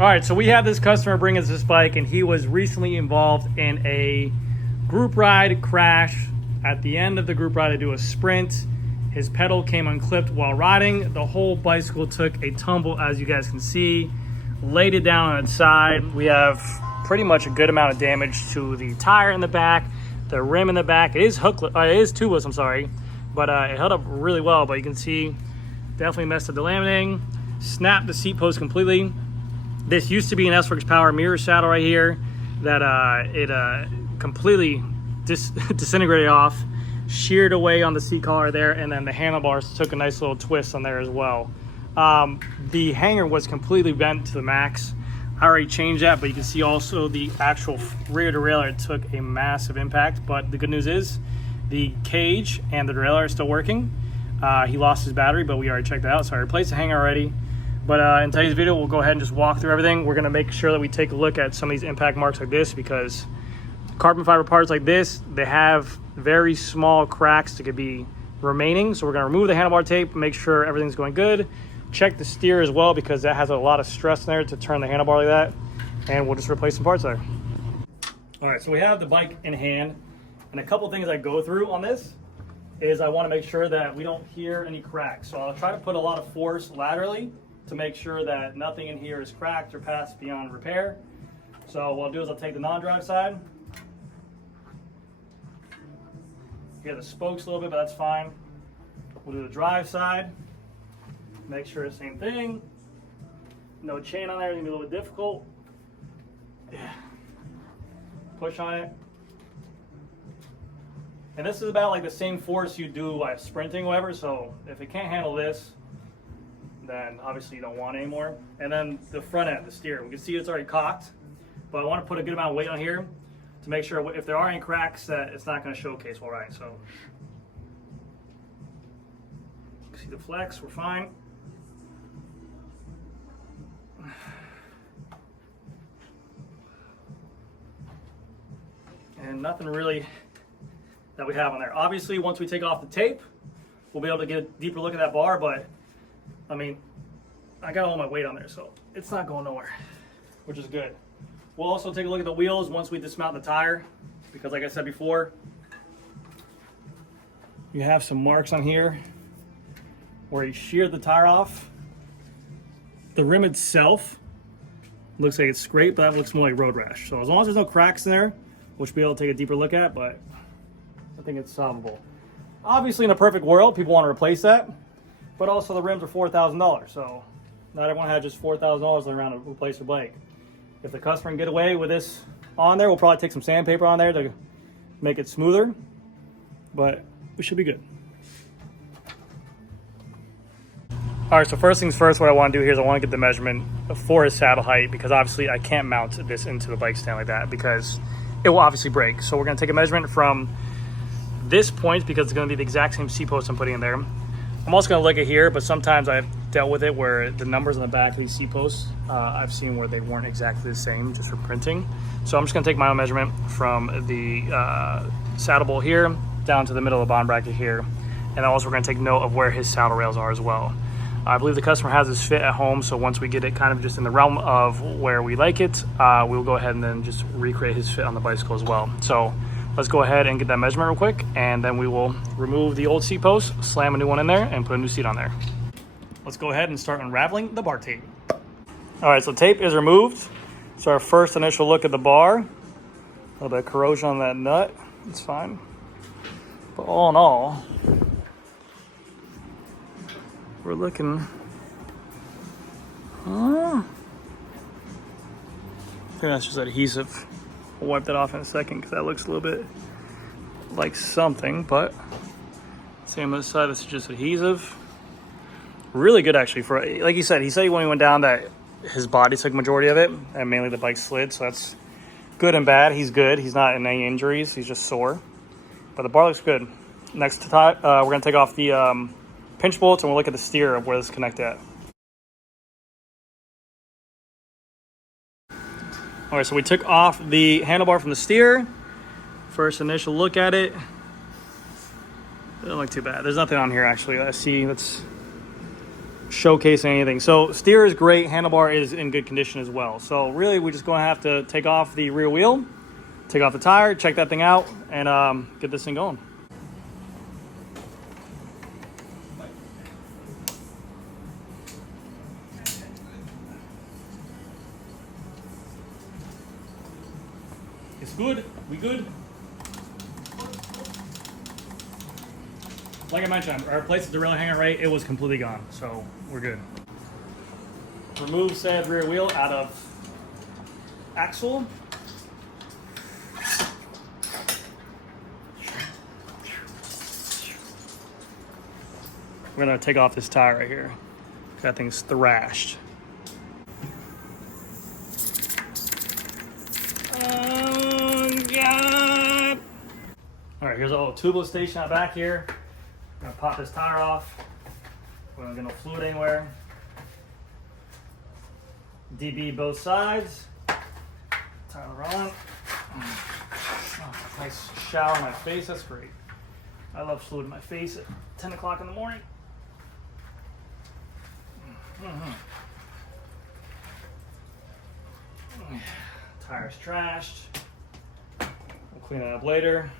All right, so we have this customer bring us this bike, and he was recently involved in a group ride crash. At the end of the group ride, to do a sprint, his pedal came unclipped while riding. The whole bicycle took a tumble, as you guys can see. Laid it down on its side. We have pretty much a good amount of damage to the tire in the back, the rim in the back. It is tubeless, I'm sorry, but it held up really well. But you can see, definitely messed up the laminating, snapped the seat post completely. This used to be an S-works Power mirror saddle right here that it completely disintegrated off, sheared away on the seat collar there, and then the handlebars took a nice little twist on there as well. The hanger was completely bent to the max. I already changed that, but you can see also the actual rear derailleur took a massive impact. But the good news is the cage and the derailleur are still working. He lost his battery, but we already checked that out, so I replaced the hanger already. But in today's video, we'll go ahead and just walk through everything. We're gonna make sure that we take a look at some of these impact marks like this, because carbon fiber parts like this, they have very small cracks that could be remaining. So we're gonna remove the handlebar tape, make sure everything's going good. Check the steer as well, because that has a lot of stress in there to turn the handlebar like that. And we'll just replace some parts there. All right, so we have the bike in hand. And a couple things I go through on this is I wanna make sure that we don't hear any cracks. So I'll try to put a lot of force laterally to make sure that nothing in here is cracked or passed beyond repair. So what I'll do is I'll take the non-drive side. Hear the spokes a little bit, but that's fine. We'll do the drive side. Make sure the same thing. No chain on there, it's gonna be a little bit difficult. Yeah. Push on it. And this is about like the same force you do like sprinting or whatever, so if it can't handle this, then obviously you don't want it anymore. And then the front end, the steer, we can see it's already cocked, but I want to put a good amount of weight on here to make sure if there are any cracks that it's not going to showcase while riding. So you can see the flex, we're fine. And nothing really that we have on there. Obviously, once we take off the tape, we'll be able to get a deeper look at that bar, but I mean, I got all my weight on there, so it's not going nowhere, which is good. We'll also take a look at the wheels once we dismount the tire, because like I said before, you have some marks on here where he sheared the tire off. The rim itself looks like it's scraped, but that looks more like road rash. So as long as there's no cracks in there, we'll be able to take a deeper look at, but I think it's solvable. Obviously, in a perfect world, people want to replace that. But also the rims are $4,000, so not everyone has just $4,000 around to replace their bike. If the customer can get away with this on there, we'll probably take some sandpaper on there to make it smoother, but we should be good. All right, so first things first, what I want to do here is I want to get the measurement for his saddle height, because obviously I can't mount this into the bike stand like that because it will obviously break. So we're going to take a measurement from this point, because it's going to be the exact same seat post I'm putting in there. I'm also going to look at here, but sometimes I've dealt with it where the numbers on the back of these seat posts, I've seen where they weren't exactly the same just for printing. So I'm just going to take my own measurement from the saddle bolt here down to the middle of the bottom bracket here. And also we're going to take note of where his saddle rails are as well. I believe the customer has this fit at home, so once we get it kind of just in the realm of where we like it, we'll go ahead and then just recreate his fit on the bicycle as well. So let's go ahead and get that measurement real quick, and then we will remove the old seat post, slam a new one in there, and put a new seat on there. Let's go ahead and start unraveling the bar tape. All right, so tape is removed. So our first initial look at the bar. A little bit of corrosion on that nut. It's fine. But all in all, we're looking... I think that's just adhesive. We'll wipe that off in a second because that looks a little bit like something, but same on this side, this is just adhesive. Really good actually for, like he said when he went down that his body took majority of it and mainly the bike slid, so that's good and bad. He's good, he's not in any injuries, he's just sore. But the bar looks good. Next to we're gonna take off the pinch bolts and we'll look at the steer of where this is connected at. All right, so we took off the handlebar from the steer. First initial look at it. Doesn't look too bad. There's nothing on here actually. I see, let's showcasing anything. So steer is great, handlebar is in good condition as well. So really we're just going to have to take off the rear wheel, take off the tire, check that thing out, and get this thing going. It's good. We good? Like I mentioned, I replaced the derailleur hanger right. It was completely gone, so we're good. Remove said rear wheel out of axle. We're gonna take off this tire right here. That thing's thrashed. Oh God! All right, here's a little tubeless station out back here. I'm gonna pop this tire off. We don't get no fluid anywhere. DB both sides. Tire on. Oh, nice shower on my face. That's great. I love fluid in my face at 10 o'clock in the morning. Tire's trashed. We'll clean it up later.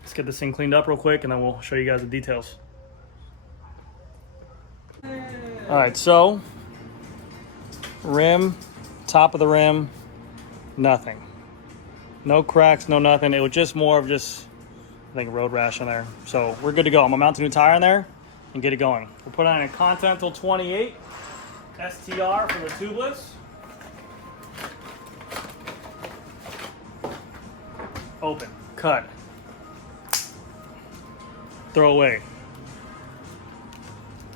Let's get this thing cleaned up real quick and then we'll show you guys the details. All right, so rim, top of the rim, nothing. No cracks, no nothing. It was just more of just, I think, road rash in there. So we're good to go. I'm gonna mount a new tire in there and get it going. We'll put on a Continental 28 STR for the tubeless. Open, cut, throw away,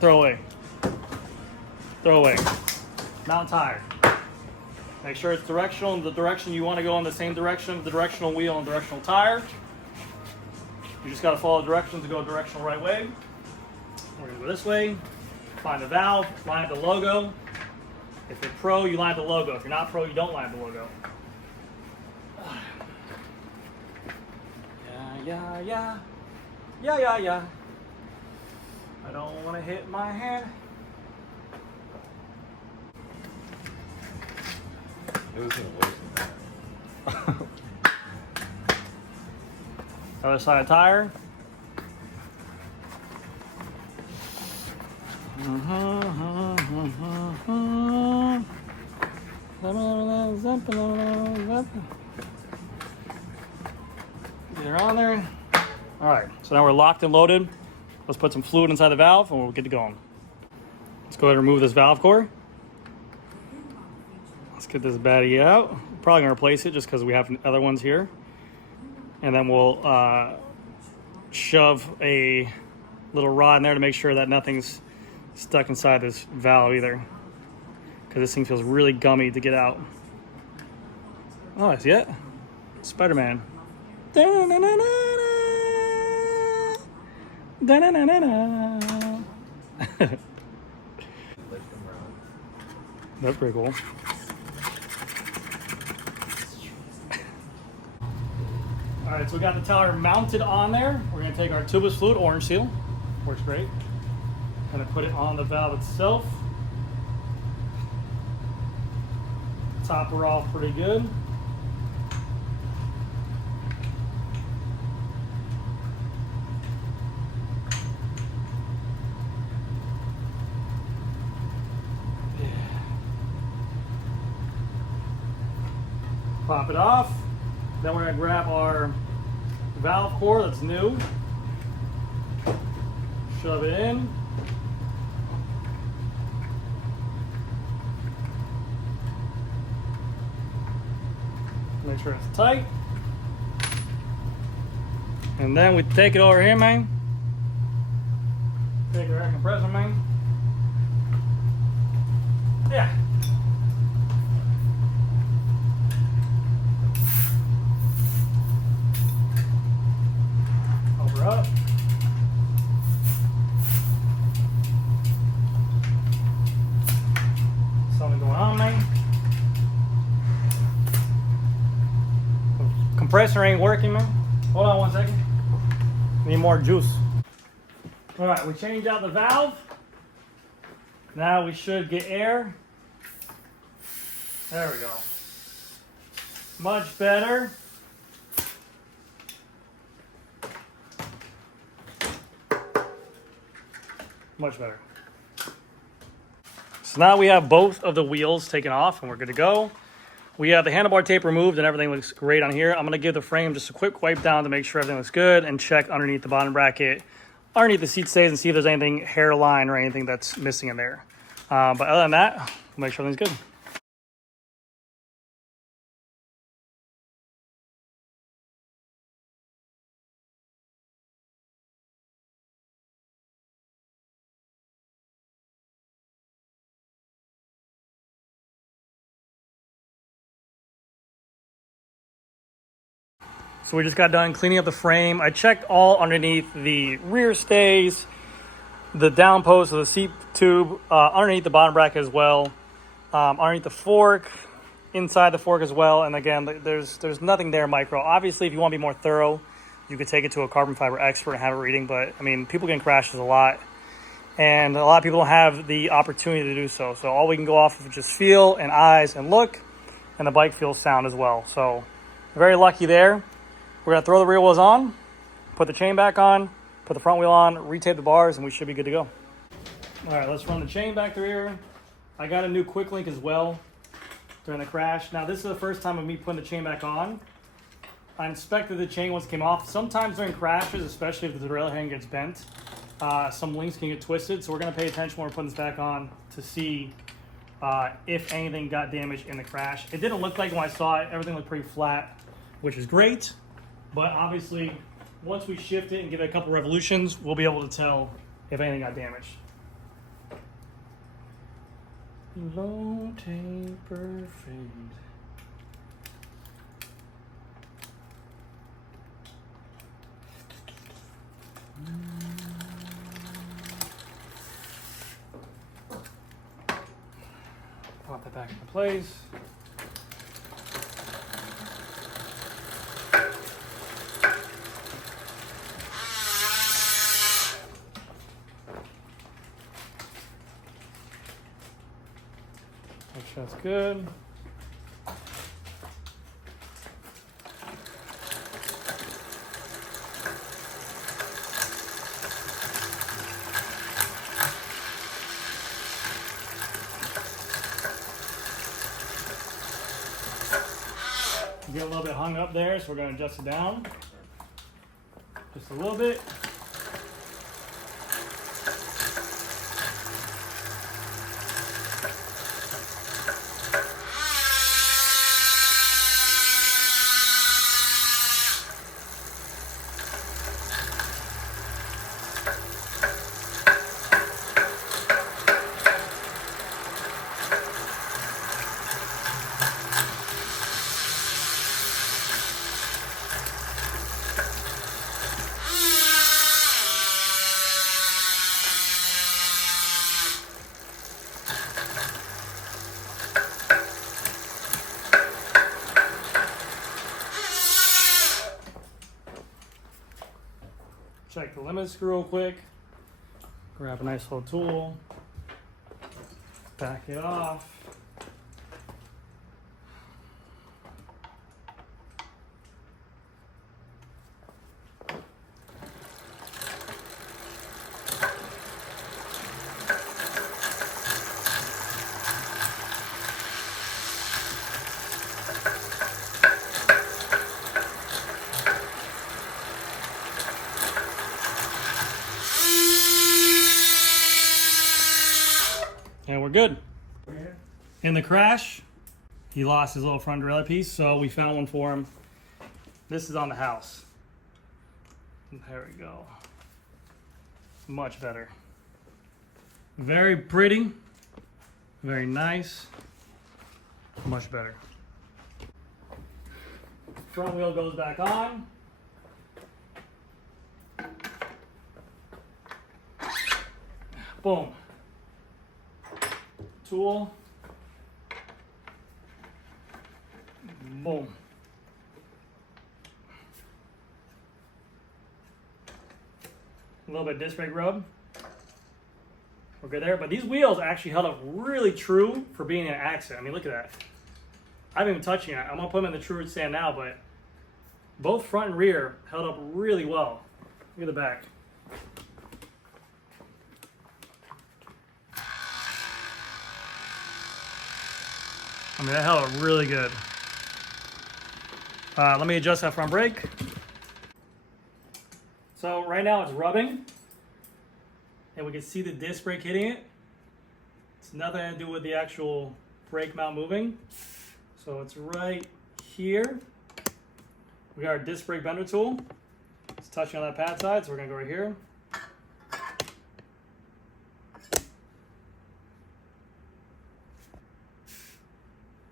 throw away, throw away. Mount tire. Make sure it's directional in the direction you want to go, in the same direction, the directional wheel and directional tire. You just got to follow directions to go directional right way. We're going to go this way. Find the valve, line up the logo. If you're pro, you line up the logo. If you're not pro, you don't line up the logo. Yeah, yeah. Yeah, yeah, yeah. I don't want to hit my hand. It was gonna worse than that. Other side of tire. They're on there. All right, so now we're locked and loaded. Let's put some fluid inside the valve and we'll get it going. Let's go ahead and remove this valve core. Let's get this baddie out. We're probably gonna replace it just because we have other ones here. And then we'll shove a little rod in there to make sure that nothing's stuck inside this valve either. Because this thing feels really gummy to get out. Oh, I see it. Spider-Man. That's pretty cool. All right, so we got the tire mounted on there. We're gonna take our tubeless fluid, orange seal, works great. Gonna put it on the valve itself. Top her off pretty good. Pop it off. Then we're gonna grab our valve core that's new. Shove it in. Make sure it's tight. And then we take it over here, man. Take our air compressor, man. Yeah. Up. Something going on, man. Compressor ain't working, man. Hold on one second. Need more juice. All right, we changed out the valve. Now we should get air. There we go. Much better. Much better. So now we have both of the wheels taken off and we're good to go. We have the handlebar tape removed and everything looks great on here. I'm going to give the frame just a quick wipe down to make sure everything looks good and check underneath the bottom bracket, underneath the seat stays, and see if there's anything hairline or anything that's missing in there. But other than that, we'll make sure everything's good. So we just got done cleaning up the frame. I checked all underneath the rear stays, the down post of the seat tube, underneath the bottom bracket as well, underneath the fork, inside the fork as well. And again, there's nothing there micro. Obviously, if you want to be more thorough, you could take it to a carbon fiber expert and have it reading. But I mean, people get in crashes a lot, and a lot of people don't have the opportunity to do so. So all we can go off of is just feel and eyes and look, and the bike feels sound as well. So very lucky there. We're going to throw the rear wheels on, put the chain back on, put the front wheel on, retape the bars, and we should be good to go. All right, let's run the chain back through here. I got a new quick link as well during the crash. Now, this is the first time of me putting the chain back on. I inspected the chain once it came off. Sometimes during crashes, especially if the derailleur hand gets bent, some links can get twisted. So we're going to pay attention when we're putting this back on to see if anything got damaged in the crash. It didn't look like when I saw it. Everything looked pretty flat, which is great. But obviously, once we shift it and give it a couple revolutions, we'll be able to tell if anything got damaged. Low taper fade. Pop that back into place. Make sure that's good. Get a little bit hung up there, so we're going to adjust it down just a little bit. Check the limit screw real quick. Grab a nice little tool. Back it off. And we're good. In the crash, he lost his little front derailleur piece, so we found one for him. This is on the house. There we go. Much better. Very pretty. Very nice. Much better. Front wheel goes back on. Boom. Tool. Boom. A little bit of disc brake rub. We're good there. But these wheels actually held up really true for being an accident. I mean, look at that. I haven't even touched it. I'm going to put them in the true stand now, but both front and rear held up really well. Look at the back. I mean, that held up really good. Let me adjust that front brake. So right now it's rubbing, and we can see the disc brake hitting it. It's nothing to do with the actual brake mount moving. So it's right here. We got our disc brake bender tool. It's touching on that pad side, so we're gonna go right here.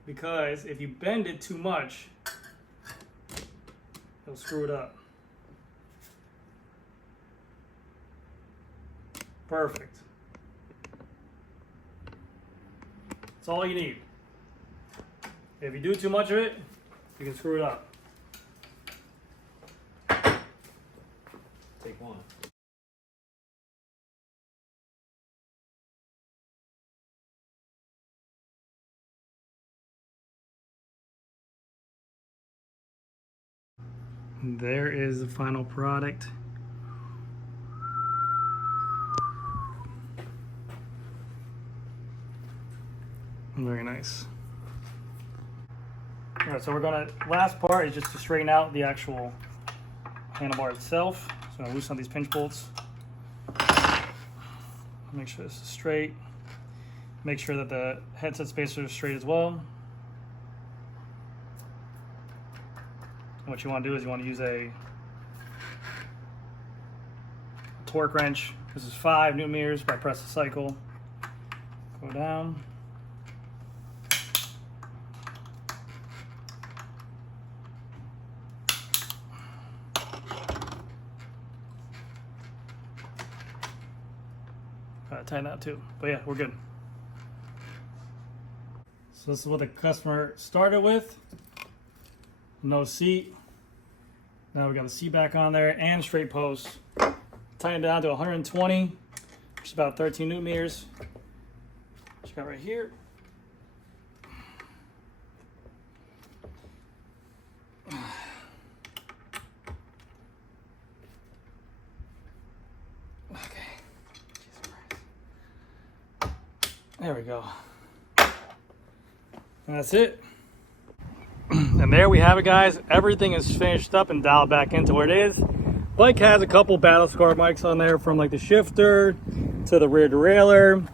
Because if you bend it too much, it'll screw it up. Perfect. That's all you need. If you do too much of it, you can screw it up. Take one. There is the final product. Very nice. All right, so we're gonna, last part is just to straighten out the actual handlebar itself. So I'm gonna loosen up these pinch bolts. Make sure this is straight. Make sure that the headset spacers are straight as well. What you want to do is you want to use a torque wrench. This is 5 Newton meters by press the cycle. Go down. Tighten that too. But yeah, we're good. So this is what the customer started with. No seat. Now we got the seat back on there and straight posts. Tighten it down to 120, which is about 13 Newton meters. Check out right here. Okay. There we go. And that's it. And there we have it, guys. Everything is finished up and dialed back into where it is. Bike has a couple battle scar mics on there, from like the shifter to the rear derailleur.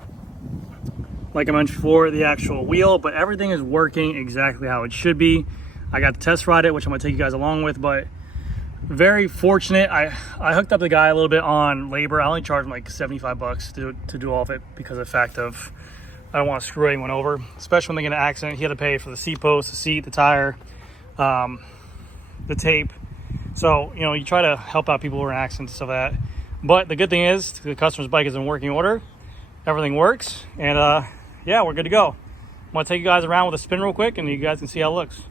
Like I mentioned before, the actual wheel, but everything is working exactly how it should be. I got to test ride it, which I'm gonna take you guys along with, but very fortunate. I hooked up the guy a little bit on labor. I only charged him like 75 bucks to do all of it, because of the fact of I don't want to screw anyone over, especially when they get in an accident. He had to pay for the seat post, the seat, the tire, the tape. So, you know, you try to help out people who are in accidents and stuff like that. But the good thing is the customer's bike is in working order. Everything works. And yeah, we're good to go. I'm going to take you guys around with a spin real quick, and you guys can see how it looks.